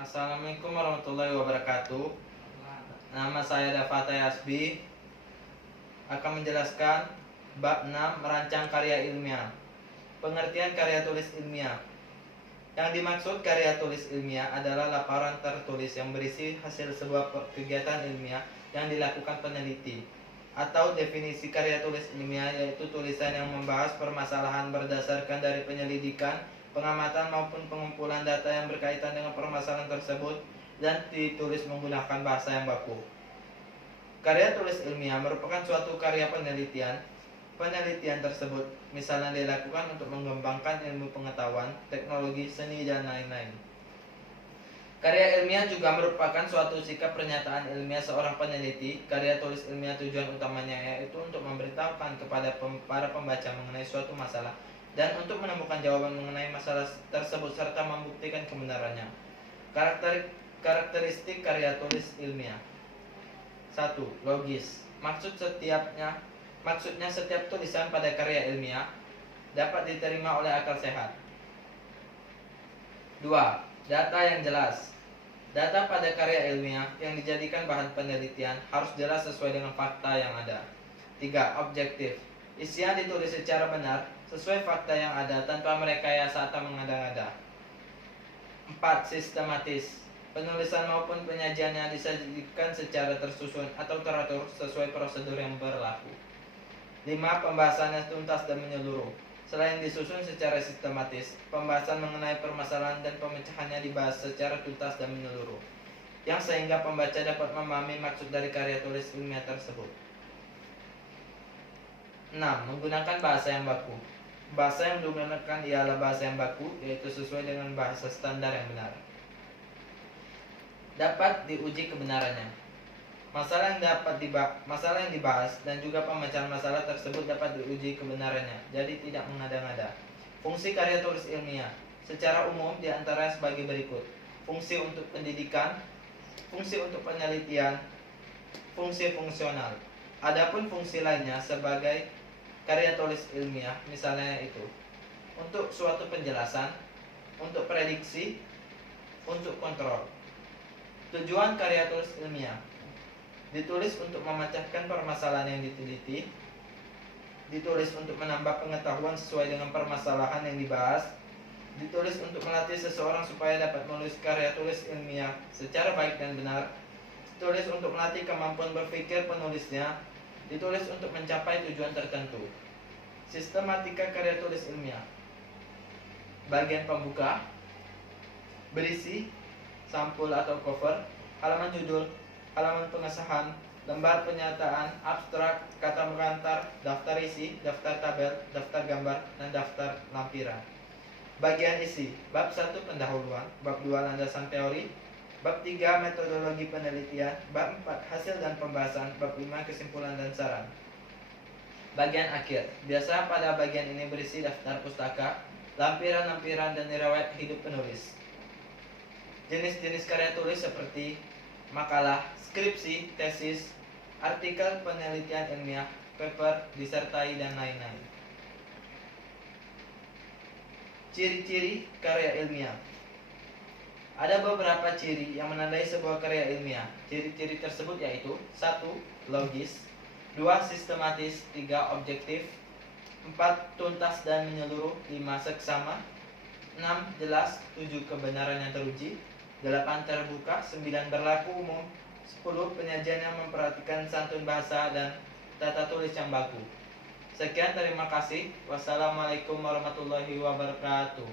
Assalamualaikum warahmatullahi wabarakatuh. Nama saya Dafata Yasbi. Akan menjelaskan bab 6 merancang karya ilmiah. Pengertian karya tulis ilmiah. Yang dimaksud karya tulis ilmiah adalah laporan tertulis yang berisi hasil sebuah kegiatan ilmiah yang dilakukan peneliti. Atau definisi karya tulis ilmiah yaitu tulisan yang membahas permasalahan berdasarkan dari penyelidikan, pengamatan maupun pengumpulan data yang berkaitan dengan permasalahan tersebut dan ditulis menggunakan bahasa yang baku. Karya tulis ilmiah merupakan suatu karya penelitian. Penelitian tersebut misalnya dilakukan untuk mengembangkan ilmu pengetahuan, teknologi, seni, dan lain-lain. Karya ilmiah juga merupakan suatu sikap pernyataan ilmiah seorang peneliti. Karya tulis ilmiah tujuan utamanya yaitu untuk memberitahukan kepada para pembaca mengenai suatu masalah dan untuk menemukan jawaban mengenai masalah tersebut serta membuktikan kebenarannya. Karakteristik karya tulis ilmiah. 1. Logis. Maksudnya setiap tulisan pada karya ilmiah dapat diterima oleh akal sehat. 2. Data yang jelas. Data pada karya ilmiah yang dijadikan bahan penelitian harus jelas sesuai dengan fakta yang ada. 3. Objektif. Isi yang ditulis secara benar sesuai fakta yang ada tanpa merekayasa atau mengada-ngada. 4. Sistematis. Penulisan maupun penyajiannya disajikan secara tersusun atau teratur sesuai prosedur yang berlaku. 5. Pembahasannya tuntas dan menyeluruh. Selain disusun secara sistematis, pembahasan mengenai permasalahan dan pemecahannya dibahas secara tuntas dan menyeluruh, yang sehingga pembaca dapat memahami maksud dari karya tulis ilmiah tersebut. 6. Menggunakan bahasa yang baku. Bahasa yang digunakan ialah bahasa yang baku, yaitu sesuai dengan bahasa standar yang benar. Dapat diuji kebenarannya. Masalah yang dibahas dan juga pemecahan masalah tersebut dapat diuji kebenarannya, jadi tidak mengada-ngada. Fungsi karya tulis ilmiah secara umum diantaranya sebagai berikut: fungsi untuk pendidikan, fungsi untuk penelitian, fungsi fungsional. Adapun fungsi lainnya sebagai karya tulis ilmiah misalnya itu untuk suatu penjelasan, untuk prediksi, untuk kontrol. Tujuan karya tulis ilmiah: ditulis untuk memecahkan permasalahan yang diteliti, ditulis untuk menambah pengetahuan sesuai dengan permasalahan yang dibahas, ditulis untuk melatih seseorang supaya dapat menulis karya tulis ilmiah secara baik dan benar, ditulis untuk melatih kemampuan berpikir penulisnya, ditulis untuk mencapai tujuan tertentu. Sistematika karya tulis ilmiah. Bagian pembuka, berisi, sampul atau cover, halaman judul, halaman pengesahan, lembar pernyataan, abstrak, kata mengantar, daftar isi, daftar tabel, daftar gambar, dan daftar lampiran. Bagian isi. Bab 1 pendahuluan, bab 2 landasan teori, bab 3 metodologi penelitian, bab 4 hasil dan pembahasan, bab 5 kesimpulan dan saran. Bagian akhir. Biasa pada bagian ini berisi daftar pustaka, lampiran-lampiran, dan riwayat hidup penulis. Jenis-jenis karya tulis seperti makalah, skripsi, tesis, artikel penelitian ilmiah, paper, disertai, dan lain-lain. Ciri-ciri karya ilmiah. Ada beberapa ciri yang menandai sebuah karya ilmiah. Ciri-ciri tersebut yaitu 1. Logis, 2. Sistematis, 3. Objektif, 4. Tuntas dan menyeluruh, 5. Seksama, 6. Jelas, 7. Kebenaran yang teruji, 8. Terbuka, 9. Berlaku umum, 10. Penyajian yang memperhatikan santun bahasa dan tata tulis yang baku. Sekian, terima kasih. Wassalamualaikum warahmatullahi wabarakatuh.